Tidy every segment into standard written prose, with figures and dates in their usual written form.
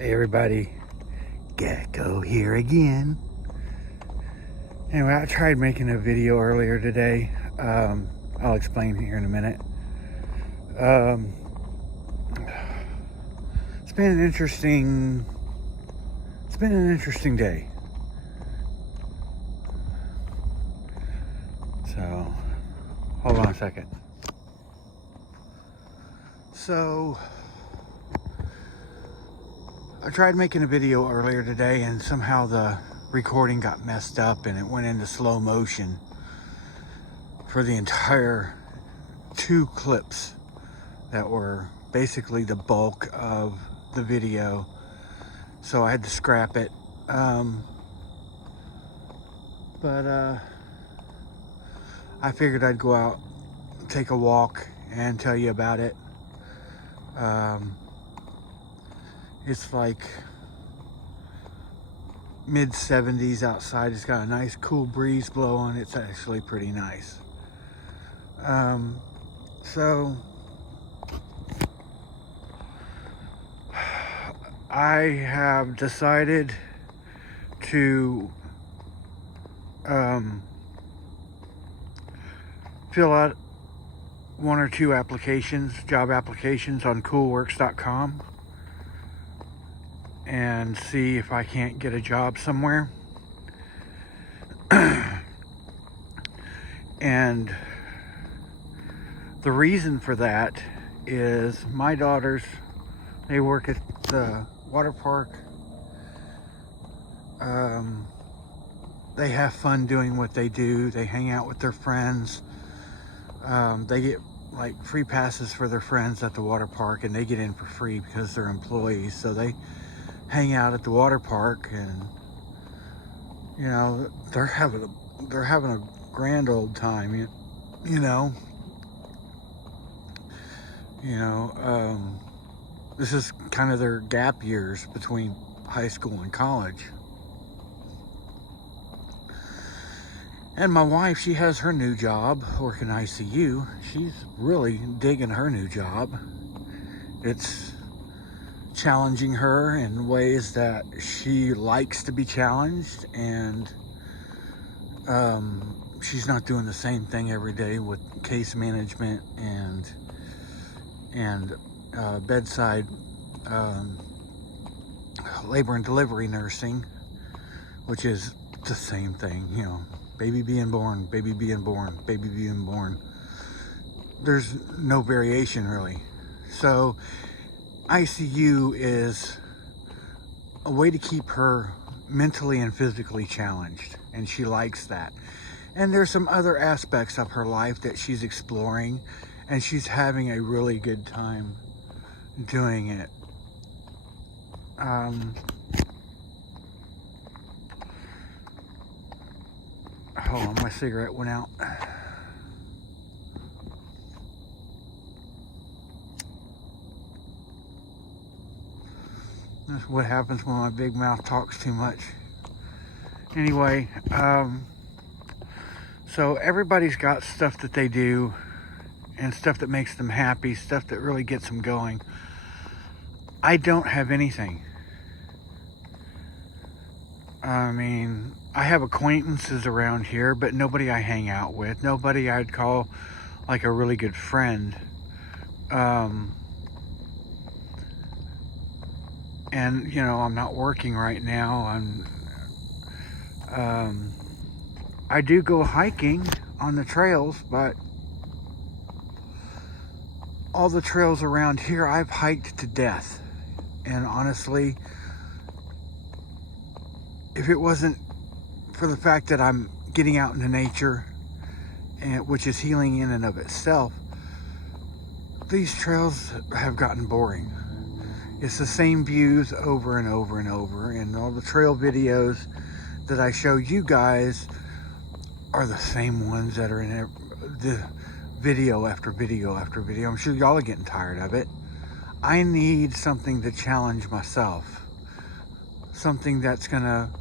Hey everybody, Gecko here again. Anyway, I tried making a video earlier today. I'll explain here in a minute. It's been an interesting day. So, hold on a second. So, I tried making a video earlier today and somehow the recording got messed up and it went into slow motion for the entire 2 clips that were basically the bulk of the video. So I had to scrap it. But I figured I'd go out, take a walk, and tell you about it. It's like mid-70s outside. It's got a nice cool breeze blowing. It's actually pretty nice. So I have decided to fill out 1 or 2 applications, job applications on Coolworks.com, and see if I can't get a job somewhere. And the reason for that is my daughters, they work at the water park. They have fun doing what they do. They hang out with their friends. They get like free passes for their friends at the water park, and they get in for free because they're employees. So they hang out at the water park, and you know, they're having a grand old time. You know, this is kind of their gap years between high school and college. And my wife, she has her new job working ICU. She's really digging her new job. It's challenging her in ways that she likes to be challenged, and she's not doing the same thing every day with case management and bedside labor and delivery nursing, which is the same thing, you know, baby being born, baby being born, baby being born. There's no variation really. So ICU is a way to keep her mentally and physically challenged, and she likes that. And there's some other aspects of her life that she's exploring, and she's having a really good time doing it. Hold on, my cigarette went out. That's what happens when my big mouth talks too much. Anyway, so everybody's got stuff that they do and stuff that makes them happy, stuff that really gets them going. I don't have anything. I mean, I have acquaintances around here, but nobody I hang out with, nobody I'd call like a really good friend. And you know, I'm not working right now. I do go hiking on the trails, but all the trails around here I've hiked to death. And honestly, if it wasn't for the fact that I'm getting out into nature, and which is healing in and of itself, these trails have gotten boring. It's the same views over and over and over, and all the trail videos that I show you guys are the same ones that are in the video after video after video. I'm sure y'all are getting tired of it. I need something to challenge myself, something that's gonna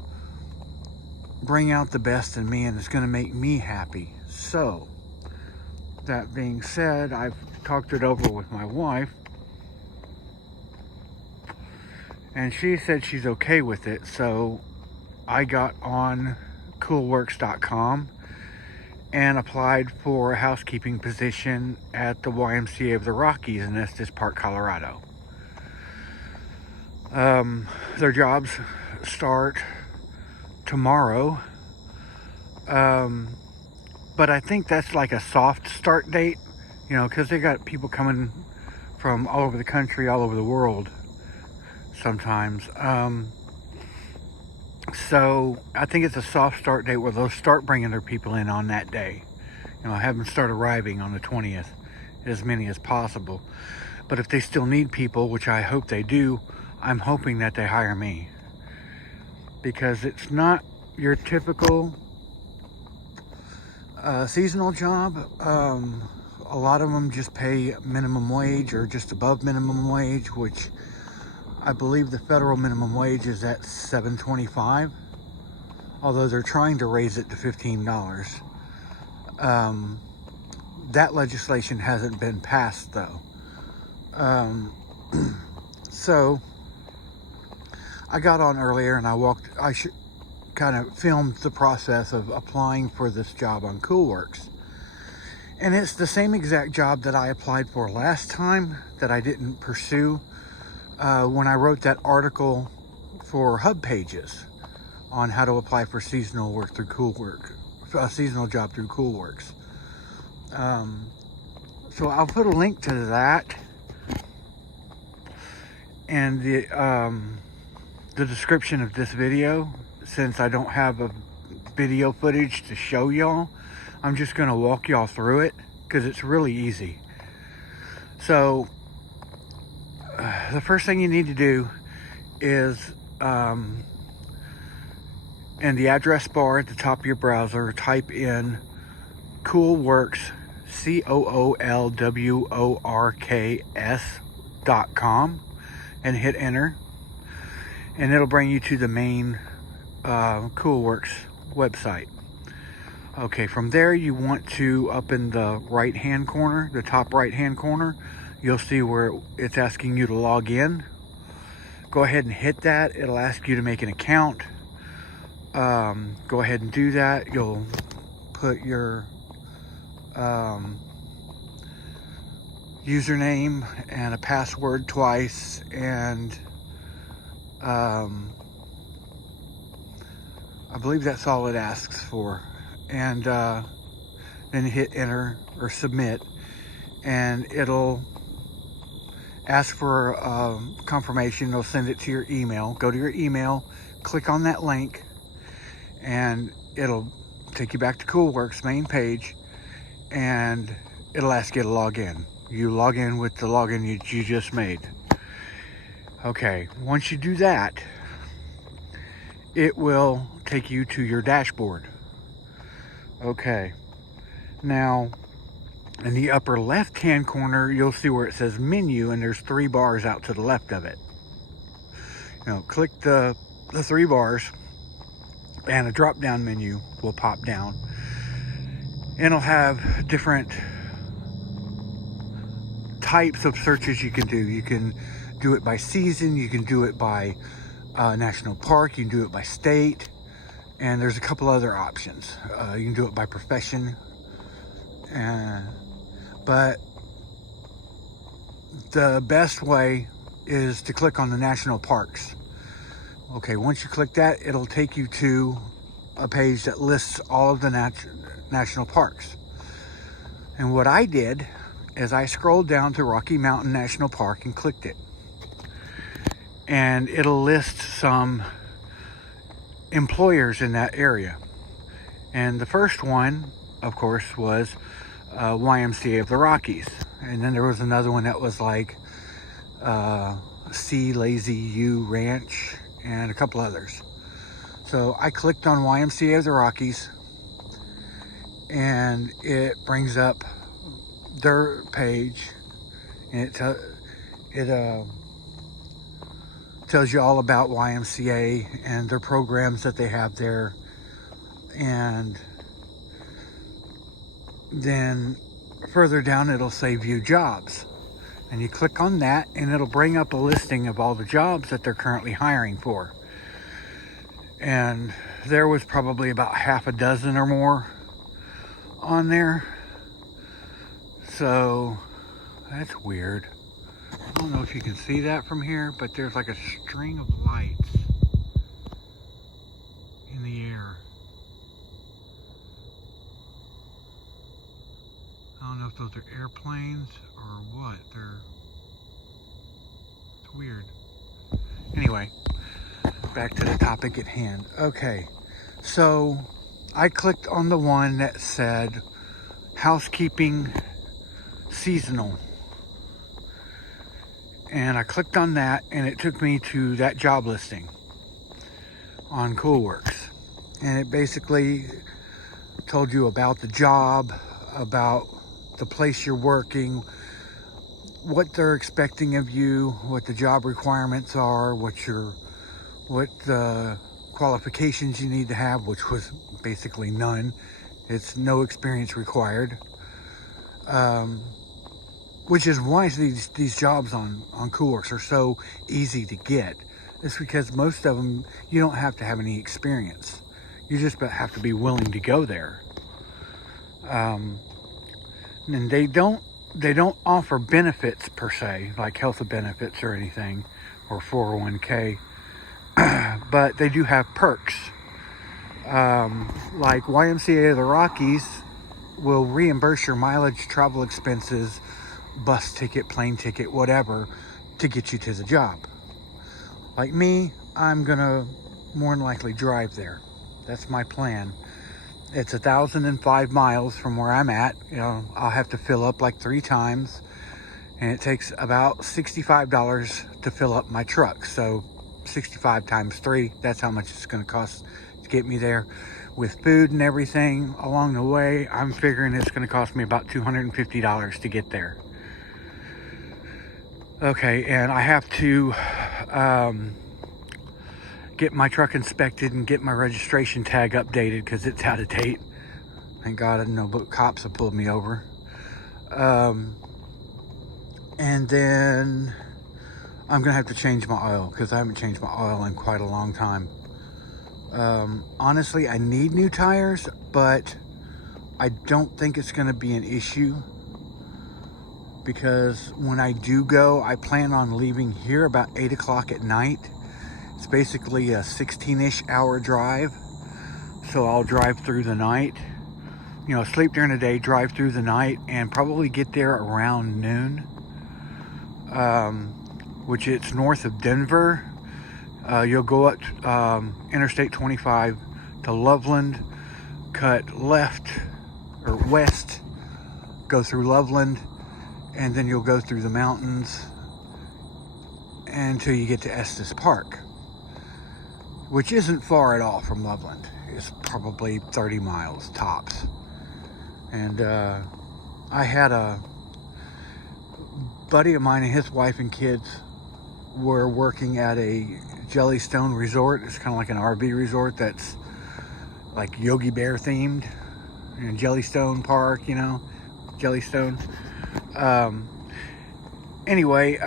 bring out the best in me and it's gonna make me happy. So that being said, I've talked it over with my wife, And she said she's okay with it, so I got on Coolworks.com and applied for a housekeeping position at the YMCA of the Rockies in Estes Park, Colorado. Their jobs start tomorrow, but I think that's like a soft start date, you know, because they got people coming from all over the country, all over the world sometimes. So I think it's a soft start date where they'll start bringing their people in on that day. You know, have them start arriving on the 20th, as many as possible. But if they still need people, which I hope they do, I'm hoping that they hire me. Because it's not your typical seasonal job. A lot of them just pay minimum wage or just above minimum wage, which I believe the federal minimum wage is at $7.25, although they're trying to raise it to $15. That legislation hasn't been passed though. So I got on earlier and I kind of filmed the process of applying for this job on Coolworks. And it's the same exact job that I applied for last time that I didn't pursue when I wrote that article for Hub Pages on how to apply for seasonal work through Coolworks, a seasonal job through Coolworks. So I'll put a link to that and the description of this video. Since I don't have a video footage to show y'all, I'm just gonna walk y'all through it because it's really easy. So the first thing you need to do is in the address bar at the top of your browser, type in Coolworks, COOLWORKS.com, and hit enter, and it'll bring you to the main Coolworks website. Okay, from there you want to, up in the right hand corner, the top right hand corner, you'll see where it's asking you to log in. Go ahead and hit that. It'll ask you to make an account. Go ahead and do that. You'll put your username and a password twice, and I believe that's all it asks for. And then hit enter or submit, and it'll ask for confirmation. They'll send it to your email. Go to your email, click on that link, and it'll take you back to Coolworks main page, and it'll ask you to log in. You log in with the login you just made. Okay, once you do that, it will take you to your dashboard. Okay, now in the upper left hand corner you'll see where it says menu, and there's 3 bars out to the left of it. You know, click the 3 bars and a drop down menu will pop down, and it'll have different types of searches you can do. You can do it by season, you can do it by national park, you can do it by state, and there's a couple other options. You can do it by profession, but the best way is to click on the national parks. Okay, once you click that, it'll take you to a page that lists all of the national parks. And what I did is I scrolled down to Rocky Mountain National Park and clicked it. And it'll list some employers in that area. And the first one, of course, was YMCA of the Rockies. And then there was another one that was like C Lazy U Ranch and a couple others. So I clicked on YMCA of the Rockies, and it brings up their page, and it tells you all about YMCA and their programs that they have there. And then further down it'll say view jobs. And you click on that and it'll bring up a listing of all the jobs that they're currently hiring for. And there was probably about half a dozen or more on there. So that's weird. I don't know if you can see that from here, but there's like a string of lights in the air. I don't know if those are airplanes or what. It's weird. Anyway, back to the topic at hand. Okay, so I clicked on the one that said housekeeping seasonal. And I clicked on that and it took me to that job listing on Coolworks. And it basically told you about the job, about the place you're working, what they're expecting of you, what the job requirements are, what the qualifications you need to have, which was basically none. It's no experience required. Which is why these jobs on Coolworks are so easy to get. It's because most of them, you don't have to have any experience. You just have to be willing to go there. And they don't offer benefits per se, like health benefits or anything, or 401k, but they do have perks. Like YMCA of the Rockies will reimburse your mileage, travel expenses, bus ticket, plane ticket, whatever, to get you to the job. Like me, I'm gonna more than likely drive there. That's my plan. It's 1,005 miles from where I'm at. You know, I'll have to fill up like 3 times, and it takes about $65 to fill up my truck. So 65 times 3, that's how much it's gonna cost to get me there. With food and everything along the way, I'm figuring it's gonna cost me about $250 to get there. Okay, and I have to get my truck inspected and get my registration tag updated because it's out of date. Thank God I didn't know, but cops have pulled me over. And then I'm gonna have to change my oil because I haven't changed my oil in quite a long time. Honestly, I need new tires, but I don't think it's gonna be an issue because when I do go, I plan on leaving here about 8 o'clock at night. It's basically a 16-ish hour drive. So I'll drive through the night, you know, sleep during the day, drive through the night, and probably get there around noon, which it's north of Denver. You'll go up Interstate 25 to Loveland, cut left or west, go through Loveland, and then you'll go through the mountains until you get to Estes Park, which isn't far at all from Loveland. It's probably 30 miles tops. And I had a buddy of mine and his wife and kids were working at a Jellystone resort. It's kind of like an RV resort that's like Yogi Bear themed. And Jellystone Park, you know, Jellystone. Anyway,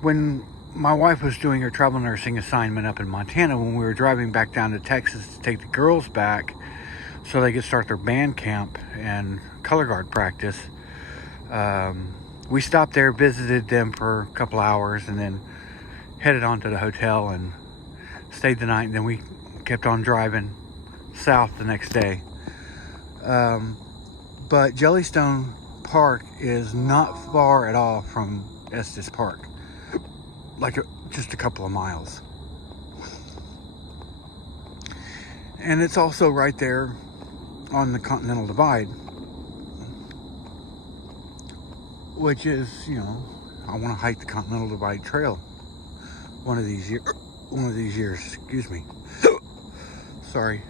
when my wife was doing her travel nursing assignment up in Montana, when we were driving back down to Texas to take the girls back so they could start their band camp and color guard practice, we stopped there, visited them for a couple hours, and then headed on to the hotel and stayed the night, and then we kept on driving south the next day. But Jellystone Park is not far at all from Estes Park. Like just a couple of miles. And it's also right there on the Continental Divide, which is, you know, I want to hike the Continental Divide Trail one of these years, excuse me. Sorry.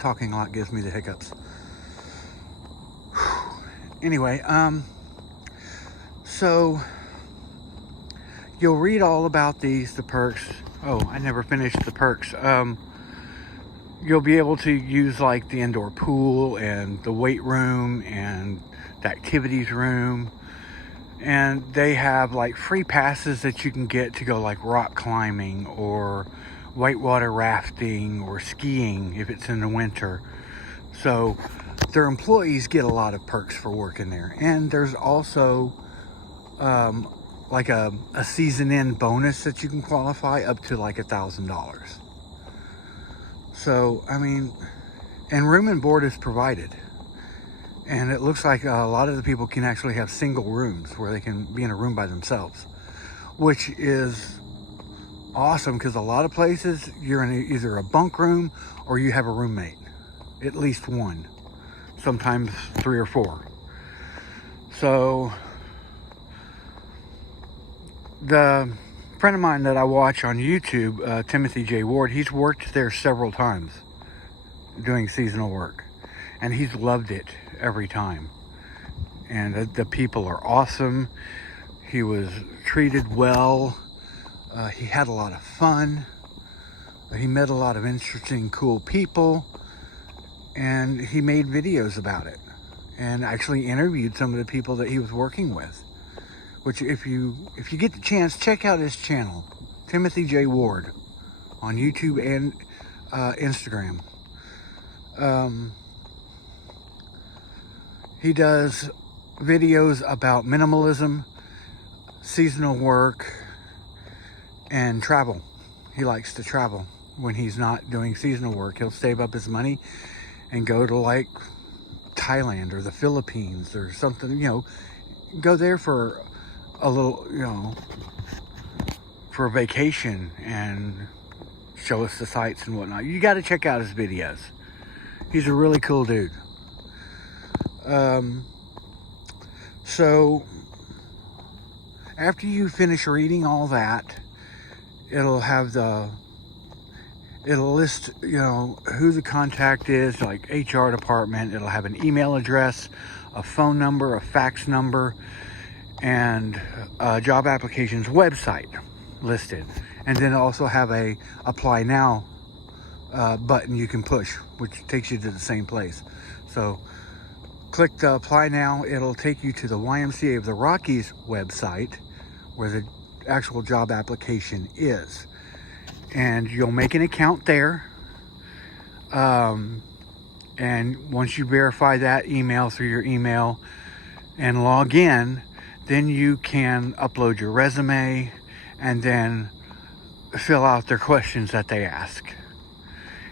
Talking a lot gives me the hiccups. Anyway, so you'll read all about the perks. Oh, I never finished the perks. You'll be able to use like the indoor pool and the weight room and the activities room, and they have like free passes that you can get to go like rock climbing or whitewater rafting or skiing if it's in the winter. So their employees get a lot of perks for working there. And there's also like a season end bonus that you can qualify up to like $1,000. So, I mean, and room and board is provided. And it looks like a lot of the people can actually have single rooms where they can be in a room by themselves, which is awesome because a lot of places you're in either a bunk room or you have a roommate, at least one, sometimes 3 or 4. So the friend of mine that I watch on YouTube, Timothy J. Ward, he's worked there several times doing seasonal work, and he's loved it every time. And the people are awesome. He was treated well. He had a lot of fun. He met a lot of interesting, cool people, and he made videos about it and actually interviewed some of the people that he was working with. Which, if you get the chance, check out his channel, Timothy J. Ward, on YouTube and Instagram. He does videos about minimalism, seasonal work, and travel. He likes to travel. When he's not doing seasonal work, he'll save up his money and go to like Thailand or the Philippines or something, you know, go there for a little, you know, for a vacation and show us the sights and whatnot. You got to check out his videos. He's a really cool dude. So after you finish reading all that, it'll list, you know, who the contact is, like HR department. It'll have an email address, a phone number, a fax number, and a job applications website listed. And then also have a apply now button you can push, which takes you to the same place. So click the apply now. It'll take you to the YMCA of the Rockies website where the actual job application is. And you'll make an account there. And once you verify that email through your email and log in, then you can upload your resume and then fill out their questions that they ask.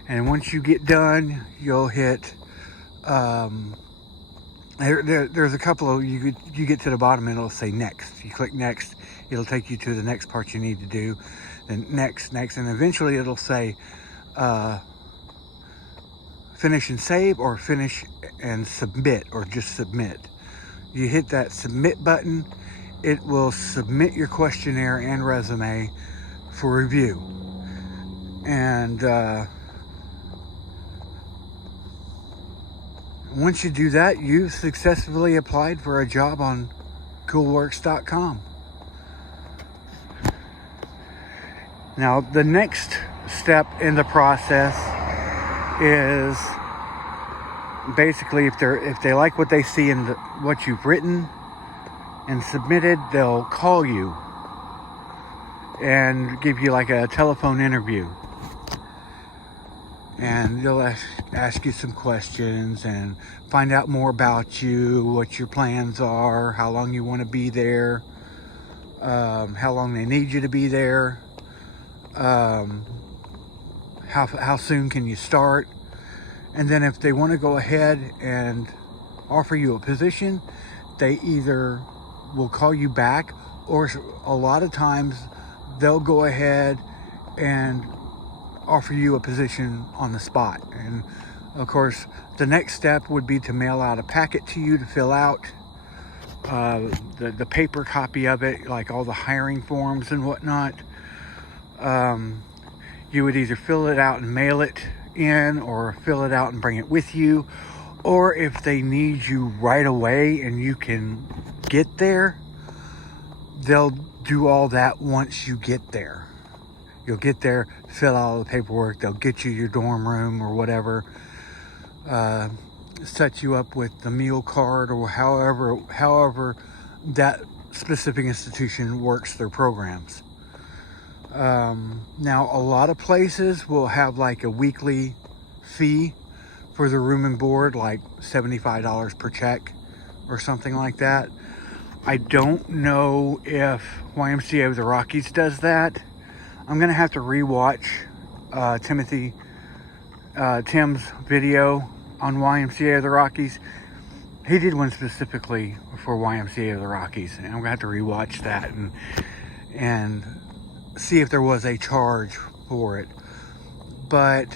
And once you get done, you'll hit, there's a couple of, you get to the bottom and it'll say next. You click next, it'll take you to the next part you need to do. Then next, and eventually it'll say finish and save, or finish and submit, or just submit. You hit that submit button, it will submit your questionnaire and resume for review. And once you do that, you've successfully applied for a job on Coolworks.com. Now, the next step in the process is basically if they like what they see in what you've written and submitted, they'll call you and give you like a telephone interview. And they'll ask you some questions and find out more about you, what your plans are, how long you want to be there, how long they need you to be there. How soon can you start? And then if they want to go ahead and offer you a position, they either will call you back, or a lot of times they'll go ahead and offer you a position on the spot. And of course, the next step would be to mail out a packet to you to fill out, the paper copy of it, like all the hiring forms and whatnot. You would either fill it out and mail it in, or fill it out and bring it with you. Or if they need you right away and you can get there, they'll do all that once you get there. You'll get there, fill out all the paperwork, they'll get you your dorm room or whatever. set you up with the meal card, or however that specific institution works their programs. Now, a lot of places will have like a weekly fee for the room and board, like $75 per check or something like that. I don't know if YMCA of the Rockies does that. I'm gonna have to rewatch Tim's video on YMCA of the Rockies. He did one specifically for YMCA of the Rockies, and I'm gonna have to rewatch that and see if there was a charge for it. But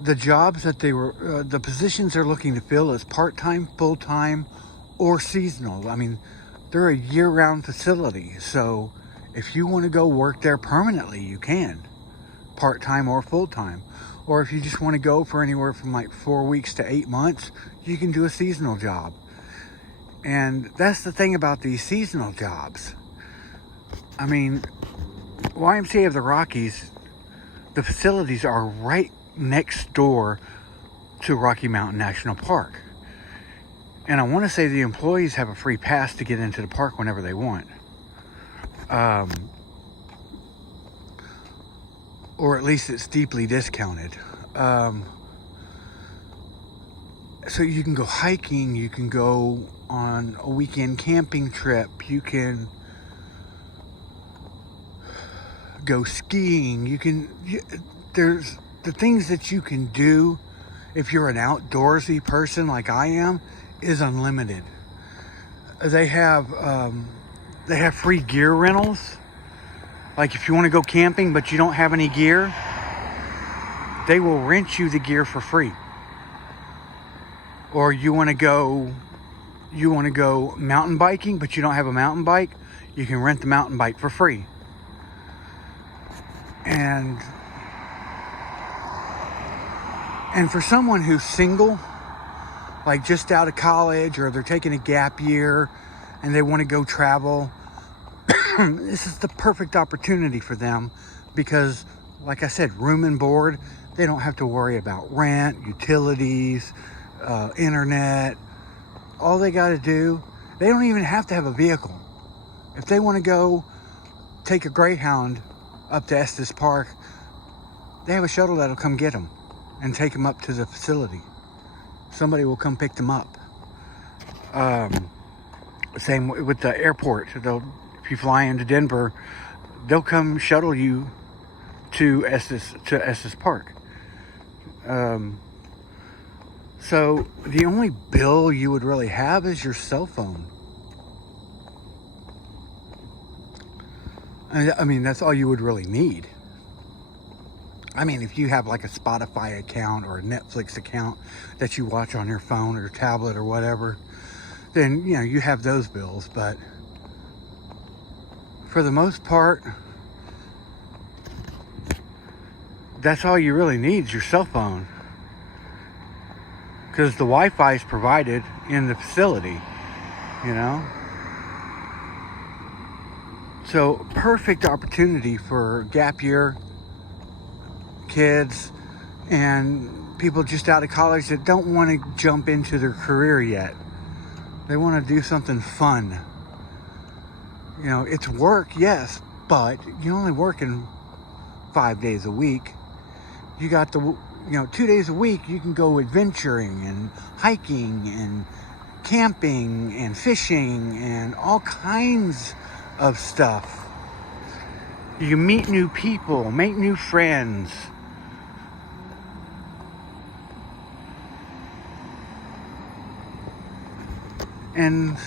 the jobs that the positions they're looking to fill is part-time, full-time, or seasonal. I mean, they're a year-round facility, so if you want to go work there permanently, you can, part-time or full-time. Or if you just want to go for anywhere from like 4 weeks to 8 months, you can do a seasonal job. And that's the thing about these seasonal jobs. I mean, YMCA of the Rockies, the facilities are right next door to Rocky Mountain National Park. And I want to say the employees have a free pass to get into the park whenever they want. Or at least it's deeply discounted. So you can go hiking, you can go on a weekend camping trip, you can go skiing, there's the things that you can do if you're an outdoorsy person like I am is unlimited. They have free gear rentals. Like if you want to go camping but you don't have any gear, they will rent you the gear for free. Or you want to go mountain biking but you don't have a mountain bike, you can rent the mountain bike for free. And for someone who's single, like just out of college, or they're taking a gap year and they want to go travel, this is the perfect opportunity for them because, like I said, room and board, they don't have to worry about rent, utilities, internet. All they got to do, they don't even have to have a vehicle. If they want to go take a Greyhound up to Estes Park, they have a shuttle that'll come get them and take them up to the facility. Somebody will come pick them up. Same with the airport. If you fly into Denver, they'll come shuttle you to Estes Park. So the only bill you would really have is your cell phone. I mean, that's all you would really need. I mean, if you have like a Spotify account or a Netflix account that you watch on your phone or tablet or whatever, then, you know, you have those bills. But for the most part, that's all you really need is your cell phone. Because the Wi-Fi is provided in the facility, you know. So, perfect opportunity for gap year kids and people just out of college that don't want to jump into their career yet. They want to do something fun. You know, it's work, yes, but you're only working 5 days a week. You got 2 days a week you can go adventuring and hiking and camping and fishing and all kinds of stuff. You can meet new people, make new friends. And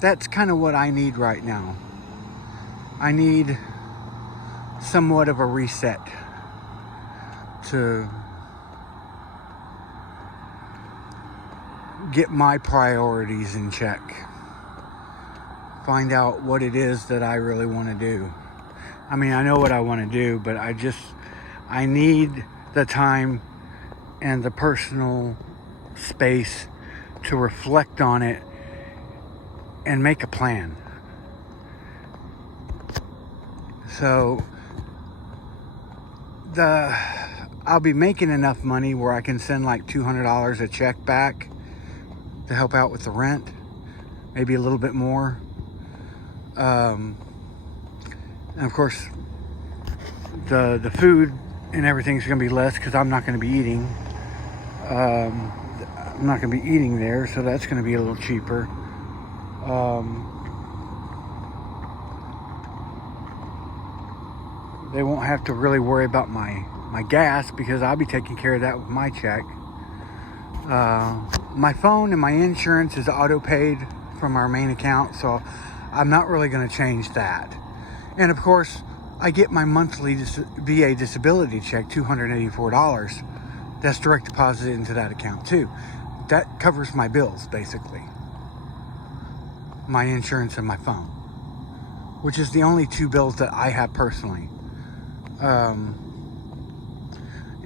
that's kind of what I need right now. I need somewhat of a reset to get my priorities in check. Find out what it is that I really want to do. I mean, I know what I want to do, but I need the time and the personal space to reflect on it and make a plan. So I'll be making enough money where I can send like $200 a check back to help out with the rent, maybe a little bit more. And of course, the food and everything's gonna be less because I'm not gonna be eating. I'm not gonna be eating there, so that's gonna be a little cheaper. They won't have to really worry about my gas because I'll be taking care of that with my check. My phone and my insurance is auto paid from our main account, so I'm not really going to change that. And of course, I get my monthly VA disability check, $284. That's direct deposited into that account too. That covers my bills, basically. My insurance and my phone, which is the only two bills that I have personally.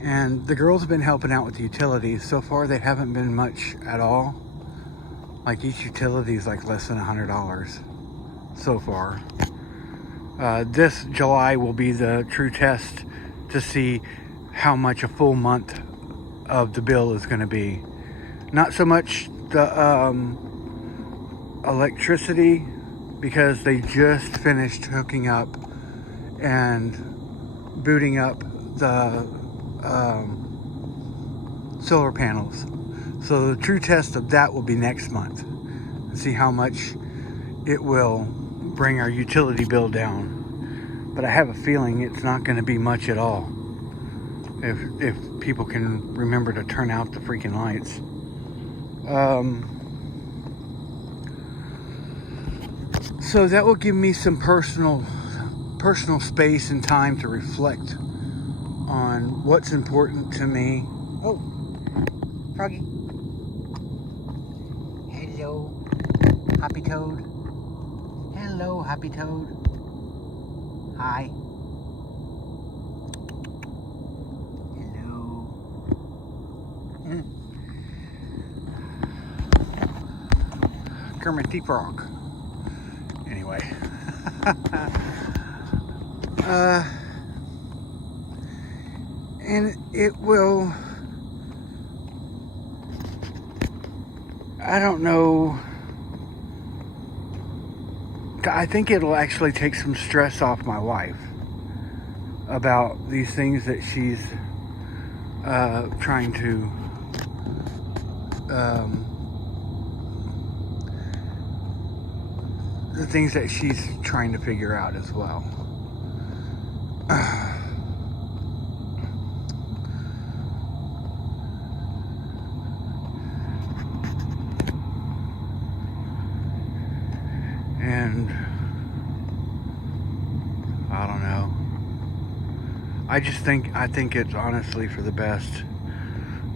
And the girls have been helping out with the utilities. So far, they haven't been much at all. Like each utility is like less than $100 so far. This July will be the true test to see how much a full month of the bill is going to be. Not so much the electricity, because they just finished hooking up and booting up the solar panels. So the true test of that will be next month, and see how much it will bring our utility bill down. But I have a feeling it's not going to be much at all if people can remember to turn out the freaking lights. So that will give me some personal space and time to reflect on what's important to me. Oh, Froggy. Hello, Happy Toad. Hello, Happy Toad. Hi. Hello. Kermit the Frog. Anyway. And it will, I don't know, I think it'll actually take some stress off my wife about these things that she's trying to the things that she's trying to figure out as well. And I don't know. I think it's honestly for the best.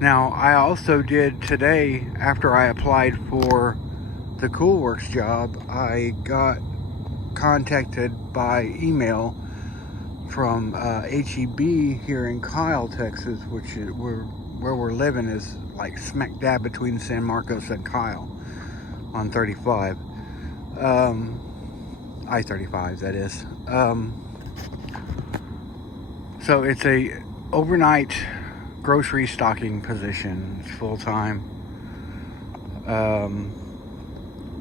Now, I also did today, after I applied for the Coolworks job, I got contacted by email from HEB here in Kyle, Texas, which is where we're living is like smack dab between San Marcos and Kyle on 35. I-35, that is. So it's a overnight grocery stocking position. It's full time.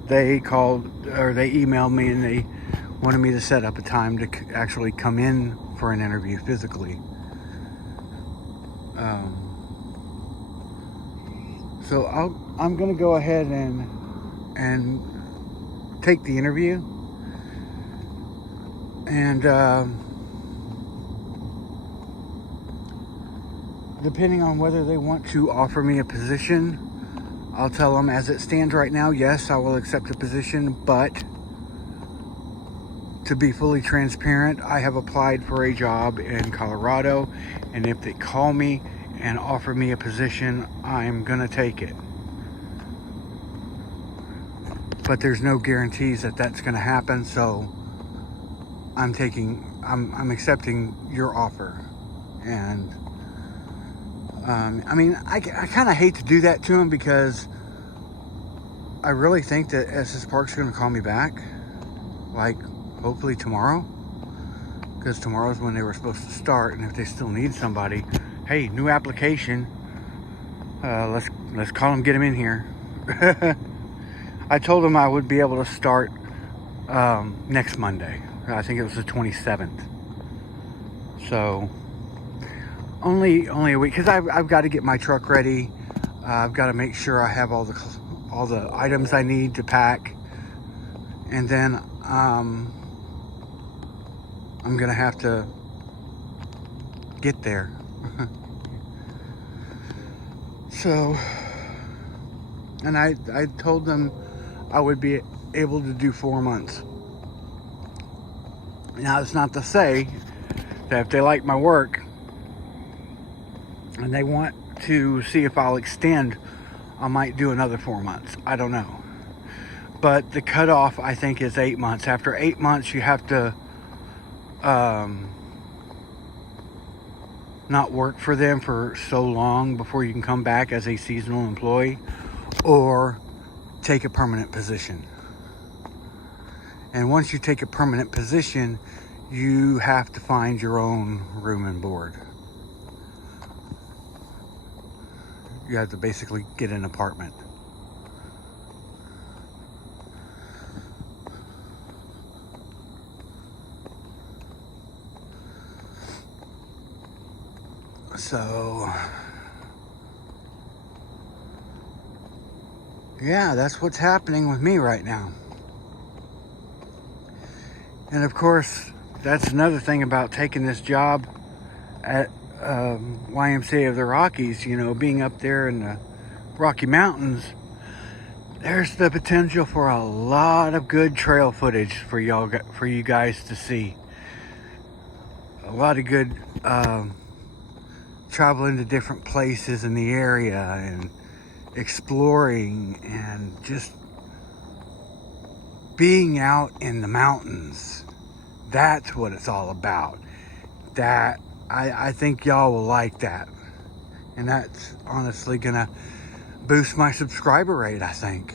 They emailed me and they wanted me to set up a time to actually come in for an interview physically. So I'm gonna go ahead and take the interview, and depending on whether they want to offer me a position, I'll tell them as it stands right now, yes, I will accept a position, but to be fully transparent, I have applied for a job in Colorado, and if they call me and offer me a position, I'm gonna take it. But there's no guarantees that that's gonna happen, so I'm accepting your offer. And I mean, I kind of hate to do that to him because I really think that Estes Park's going to call me back, like hopefully tomorrow, because tomorrow's when they were supposed to start, and if they still need somebody, hey, new application. Let's call him, get him in here. I told him I would be able to start next Monday. I think it was the 27th. So only a week, because I've got to get my truck ready. I've got to make sure I have all the items I need to pack, and then I'm gonna have to get there. So, and I told them I would be able to do 4 months. Now, it's not to say that if they like my work and they want to see if I'll extend, I might do another 4 months. I don't know. But the cutoff, I think, is 8 months. After 8 months, you have to not work for them for so long before you can come back as a seasonal employee or take a permanent position. And once you take a permanent position, you have to find your own room and board. You have to basically get an apartment. So, yeah, that's what's happening with me right now. And of course, that's another thing about taking this job at YMCA of the Rockies, you know, being up there in the Rocky Mountains. There's the potential for a lot of good trail footage for you guys to see. A lot of good traveling to different places in the area and exploring and just being out in the mountains. That's what it's all about. That I think y'all will like that. And that's honestly gonna boost my subscriber rate, I think.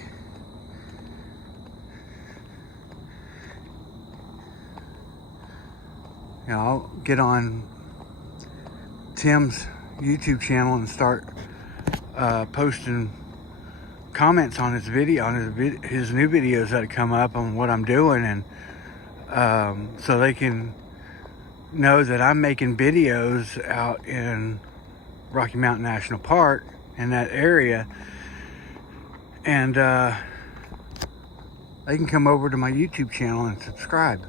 You know, I'll get on Tim's YouTube channel and start posting comments on his video, on his new videos that come up on what I'm doing, and so they can know that I'm making videos out in Rocky Mountain National Park in that area, and they can come over to my YouTube channel and subscribe.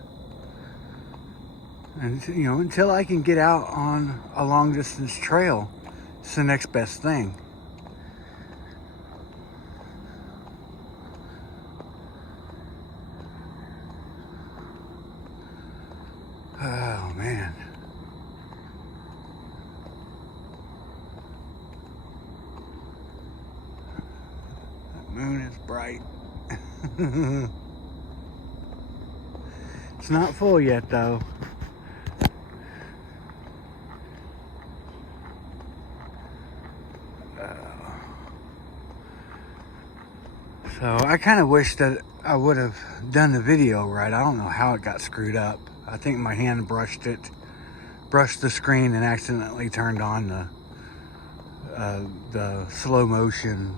And, you know, until I can get out on a long distance trail, it's the next best thing. Oh, man. The moon is bright. It's not full yet, though. So I kind of wish that I would have done the video right. I don't know how it got screwed up. I think my hand brushed the screen and accidentally turned on the slow motion.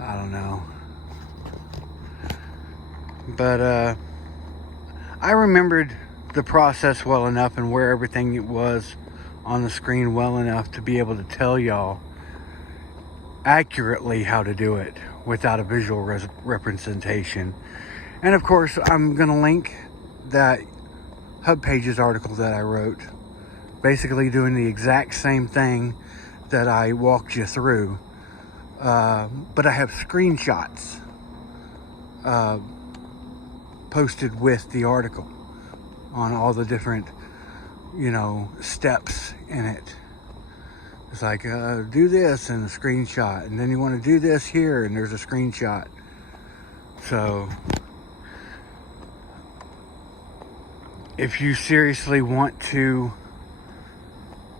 I don't know. But I remembered the process well enough and where everything was on the screen well enough to be able to tell y'all accurately how to do it without a visual representation. And of course, I'm gonna link that Hub Pages article that I wrote, basically doing the exact same thing that I walked you through, but I have screenshots posted with the article on all the different, you know, steps in it. It's like, do this and a screenshot, and then you want to do this here and there's a screenshot. So if you seriously want to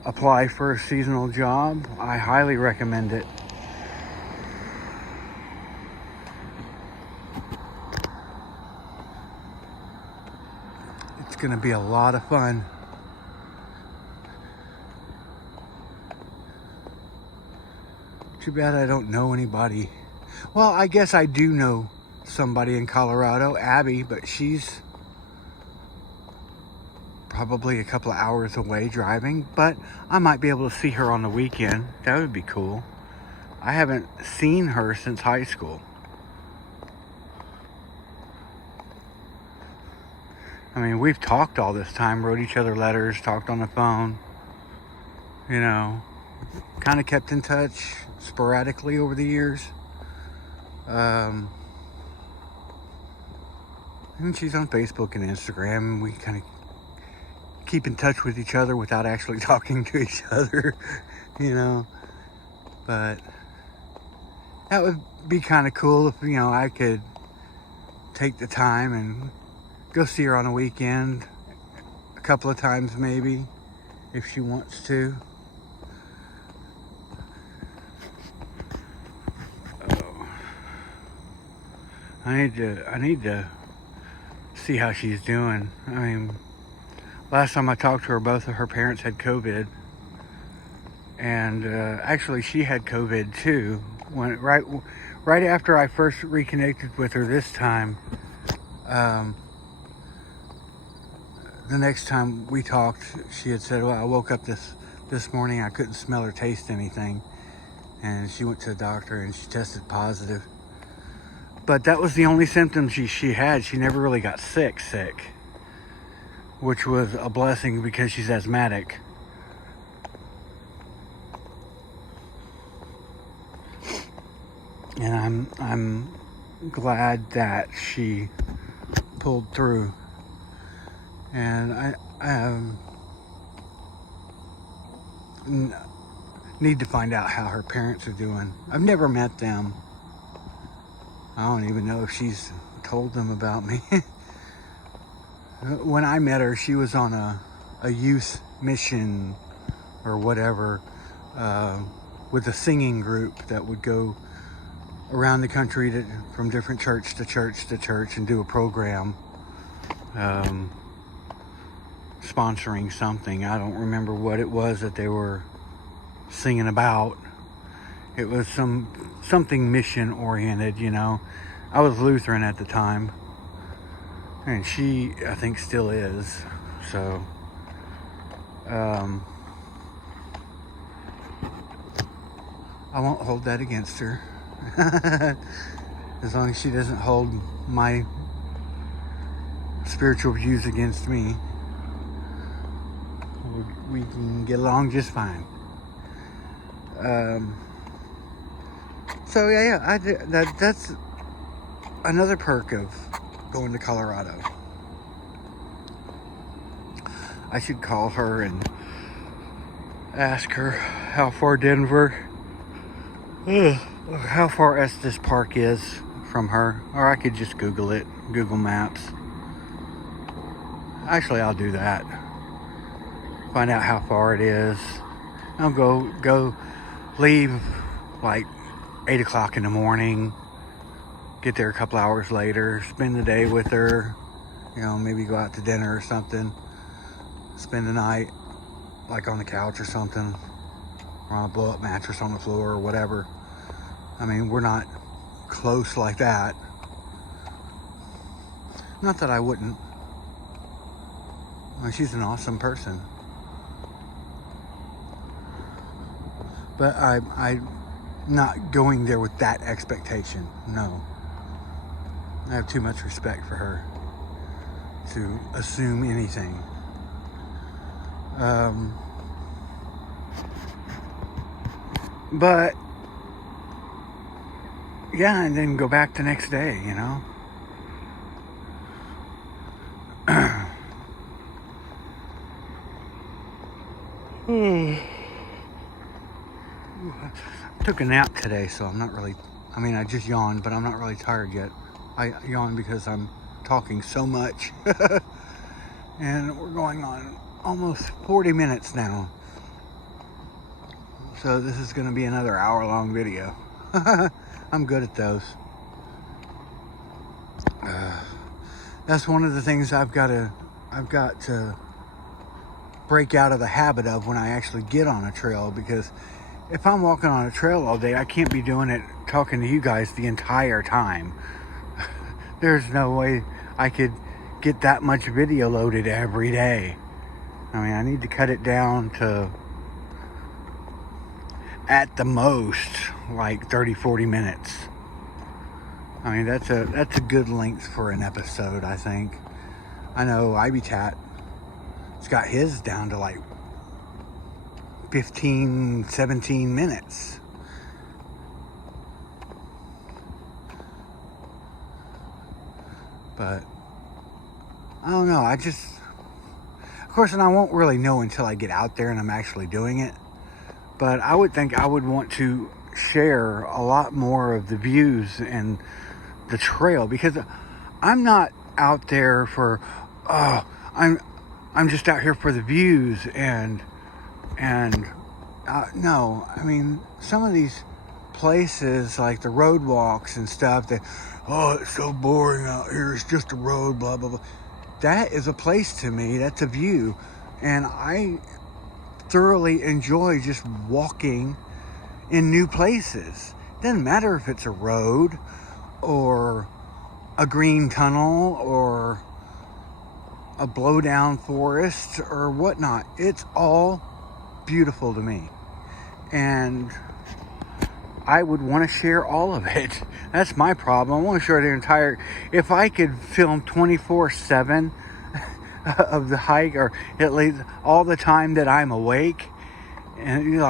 apply for a seasonal job, I highly recommend it. It's going to be a lot of fun. Too bad I don't know anybody. Well, I guess I do know somebody in Colorado, Abby, but she's probably a couple of hours away driving, but I might be able to see her on the weekend. That would be cool. I haven't seen her since high school. I mean, we've talked all this time, wrote each other letters, talked on the phone, you know, kind of kept in touch sporadically over the years. And she's on Facebook and Instagram, and we kind of keep in touch with each other without actually talking to each other, you know. But that would be kind of cool if, you know, I could take the time and go see her on a weekend, a couple of times maybe, if she wants to. Oh. I need to see how she's doing. I mean, last time I talked to her, both of her parents had COVID, and actually she had COVID too. When right after I first reconnected with her this time, the next time we talked, she had said, well, I woke up this morning, I couldn't smell or taste anything. And she went to the doctor and she tested positive. But that was the only symptoms she had. She never really got sick, which was a blessing because she's asthmatic. And I'm glad that she pulled through. And I need to find out how her parents are doing. I've never met them. I don't even know if she's told them about me. When I met her, she was on a youth mission or whatever, with a singing group that would go around the country from different church to church to church and do a program. Sponsoring something. I don't remember what it was that they were singing about. It was something mission oriented, you know. I was Lutheran at the time, and she, I think, still is. So I won't hold that against her. As long as she doesn't hold my spiritual views against me, we can get along just fine. So yeah, that's another perk of going to Colorado. I should call her and ask her how far how far Estes Park is from her, or I could just Google it, Google Maps. Actually, I'll do that. Find out how far it is. I'll go leave like 8 o'clock in the morning, get there a couple hours later, spend the day with her, you know, maybe go out to dinner or something, spend the night like on the couch or something, or on a blow-up mattress on the floor or whatever. I mean, we're not close like that. Not that I wouldn't. Well, she's an awesome person. But I'm not going there with that expectation. No. I have too much respect for her to assume anything. But yeah, and then go back the next day, you know. I took a nap today, so I'm not really, I mean, I just yawned, but I'm not really tired yet. I yawned because I'm talking so much. And we're going on almost 40 minutes now. So this is going to be another hour-long video. I'm good at those. That's one of the things I've got to break out of the habit of when I actually get on a trail, because if I'm walking on a trail all day, I can't be doing it talking to you guys the entire time. There's no way I could get that much video loaded every day. I mean, I need to cut it down to, at the most, like 30-40 minutes. I mean, that's a good length for an episode, I think. I know Ivytat, it's got his down to like 15, 17 minutes. But I don't know, of course, and I won't really know until I get out there and I'm actually doing it. But I would think I would want to share a lot more of the views and the trail, because I'm not out there for, I'm just out here for the views and no, I mean, some of these places like the road walks and stuff that, it's so boring out here, it's just a road, blah blah blah. That is a place to me, that's a view, and I thoroughly enjoy just walking in new places. Doesn't matter if it's a road or a green tunnel or a blowdown forest or whatnot. It's all beautiful to me, and I would want to share all of it. That's my problem. I want to share the entire, if I could film 24/7 of the hike, or at least all the time that I'm awake, and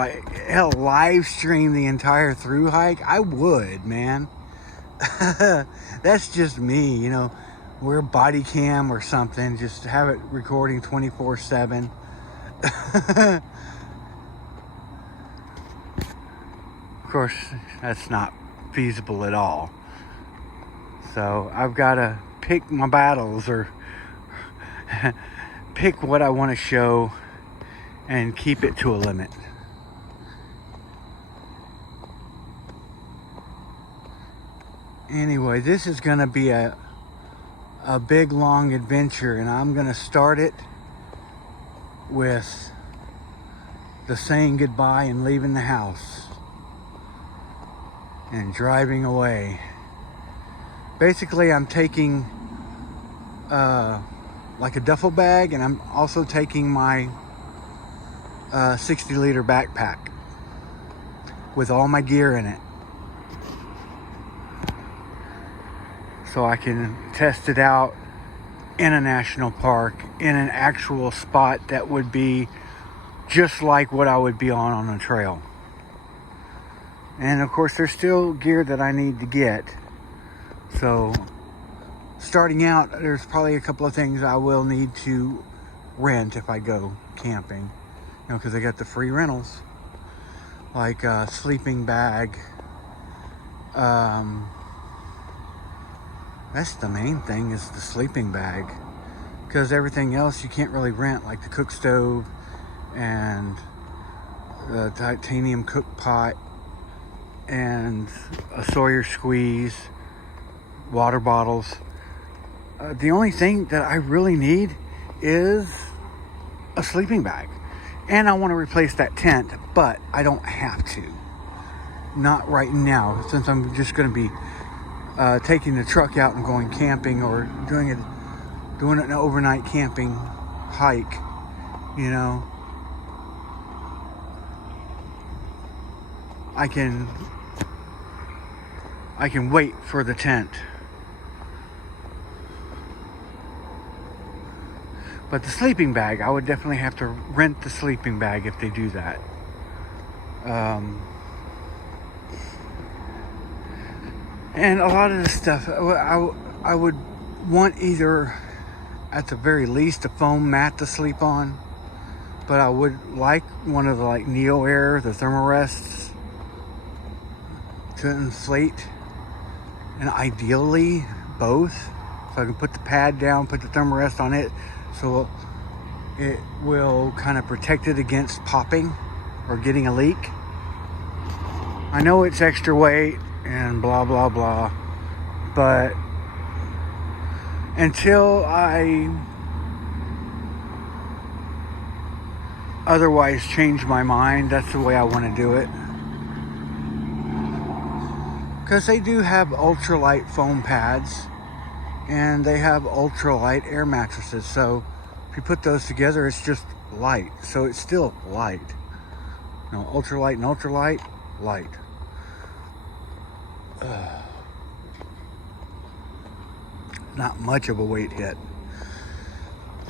hell, live stream the entire through hike, I would, man. That's just me, wear a body cam or something, just have it recording 24/7. Of course, that's not feasible at all. So I've got to pick my battles, or pick what I want to show and keep it to a limit. Anyway, this is going to be a big, long adventure, and I'm going to start it with the saying goodbye and leaving the house and driving away. Basically, I'm taking like a duffel bag, and I'm also taking my 60-liter backpack with all my gear in it, so I can test it out in a national park, in an actual spot that would be just like what I would be on a trail. And of course, there's still gear that I need to get. So starting out, there's probably a couple of things I will need to rent if I go camping, because I got the free rentals, like a sleeping bag. That's the main thing, is the sleeping bag, because everything else you can't really rent, like the cook stove and the titanium cook pot and a Sawyer squeeze, water bottles. The only thing that I really need is a sleeping bag, and I want to replace that tent, but I don't have to, not right now, since I'm just going to be taking the truck out and going camping, or doing an overnight camping hike. I can wait for the tent. But the sleeping bag, I would definitely have to rent the sleeping bag if they do that. And a lot of the stuff, I would want either, at the very least, a foam mat to sleep on. But I would like one of the Neo Air, the thermarests, to inflate. And ideally, both. So I can put the pad down, put the thermarest on it, so it will kind of protect it against popping or getting a leak. I know it's extra weight and blah blah blah, but until I otherwise change my mind, that's the way I want to do it. because they do have ultralight foam pads and they have ultralight air mattresses. So if you put those together, it's just light. So it's still light. You know, ultralight and ultralight, light. Not much of a weight hit.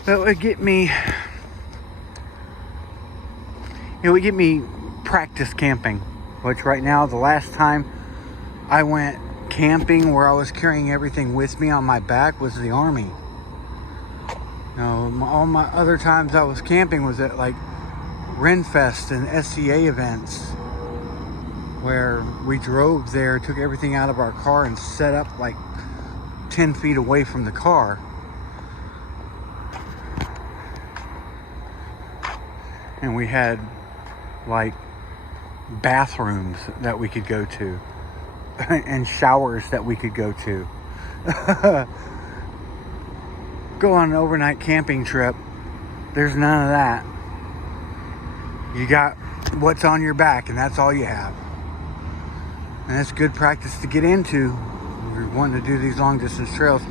But it would get me, practice camping, which right now, the last time I went camping where I was carrying everything with me on my back was the Army. You know, all my other times I was camping was at like Renfest and SCA events where we drove there, took everything out of our car and set up like 10 feet away from the car. And we had like bathrooms that we could go to and showers that we could go to. Go on an overnight camping trip, there's none of that. You got what's on your back and that's all you have. And it's good practice to get into if you're wanting to do these long distance trails.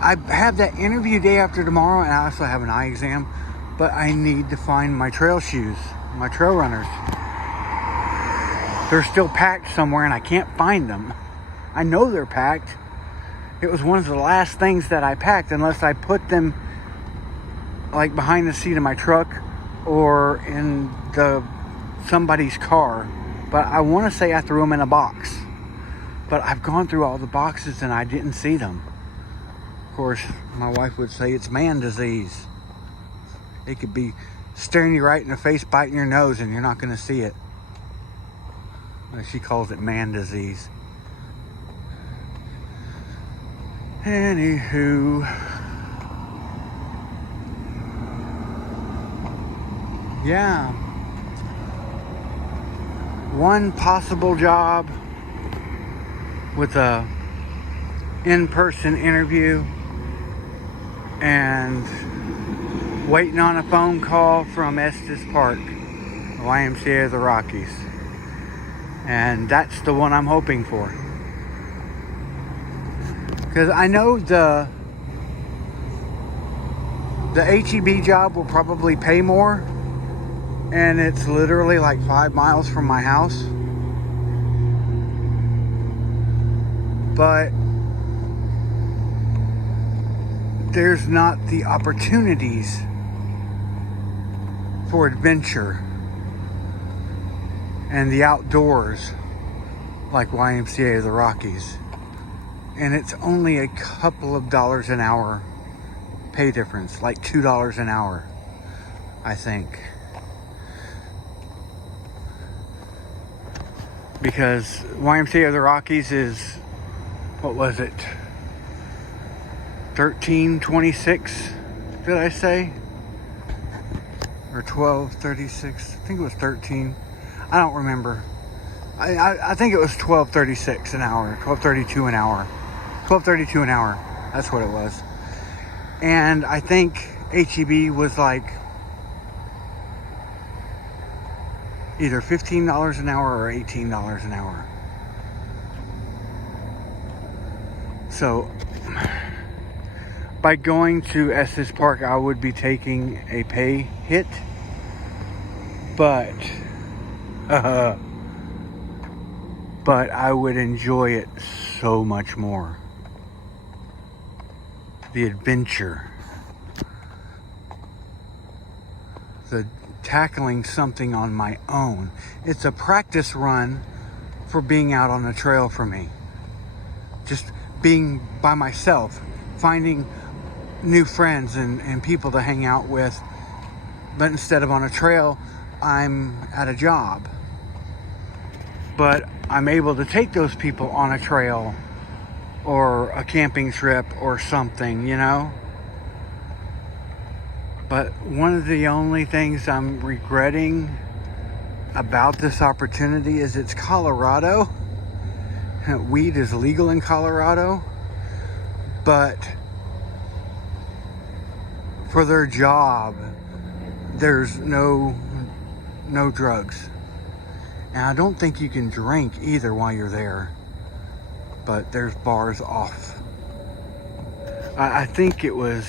I have that interview day after tomorrow, and I also have an eye exam, but I need to find my trail shoes, my trail runners. They're still packed somewhere and I can't find them. I know they're packed. It was one of the last things that I packed, unless I put them like behind the seat of my truck or in somebody's car. But I want to say I threw them in a box. But I've gone through all the boxes and I didn't see them. Of course, my wife would say it's man disease. It could be staring you right in the face, biting your nose, and you're not going to see it. She calls it man disease. Anywho. Yeah. One possible job with a in-person interview and waiting on a phone call from Estes Park, the YMCA of the Rockies. And that's the one I'm hoping for. Because I know the HEB job will probably pay more. And it's literally like 5 miles from my house. But there's not the opportunities for adventure and the outdoors like YMCA of the Rockies. And it's only a couple of dollars an hour pay difference, like $2 an hour, I think. Because YMCA of the Rockies is, what was it, $13.26, did I say? Or $12.36, I think it was 13. I don't remember. I think it was $12.36 an hour, $12.32 an hour. $12.32 an hour, that's what it was. And I think HEB was like either $15 an hour or $18 an hour. So by going to Estes Park, I would be taking a pay hit, but I would enjoy it so much more. The adventure, the tackling something on my own. It's a practice run for being out on the trail for me. Just being by myself, finding new friends and people to hang out with. But instead of on a trail, I'm at a job. But I'm able to take those people on a trail or a camping trip or something, you know? But one of the only things I'm regretting about this opportunity is it's Colorado. Weed is legal in Colorado, but for their job, there's no drugs. And I don't think you can drink either while you're there. but there's bars off. I think it was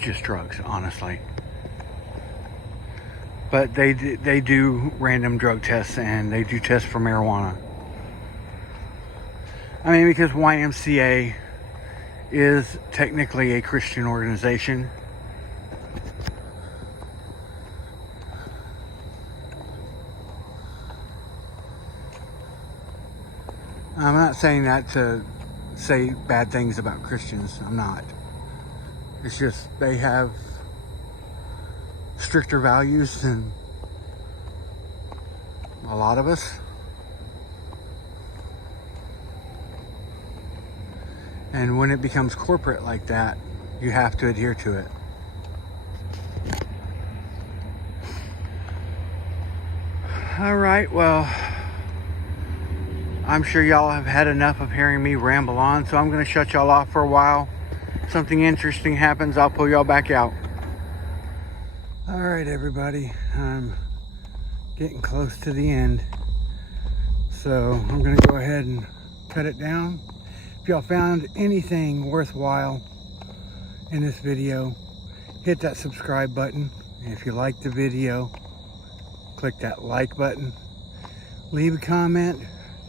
just drugs, honestly. But they do random drug tests, and they do tests for marijuana. I mean, because YMCA is technically a Christian organization. I'm not saying that to say bad things about Christians. I'm not. It's just they have stricter values than a lot of us. And when it becomes corporate like that, you have to adhere to it. All right, well, I'm sure y'all have had enough of hearing me ramble on, so I'm going to shut y'all off for a while. If something interesting happens, I'll pull y'all back out. All right, everybody, I'm getting close to the end, so I'm going to go ahead and cut it down. If y'all found anything worthwhile in this video, hit that subscribe button. And if you liked the video, click that like button. Leave a comment.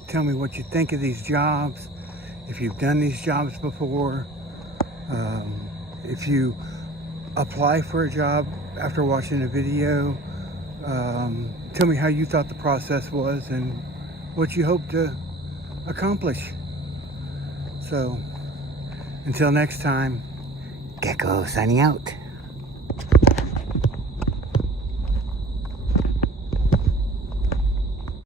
Tell me what you think of these jobs. If you've done these jobs before. If you apply for a job after watching the video, tell me how you thought the process was and what you hope to accomplish. So, until next time, Gecko signing out.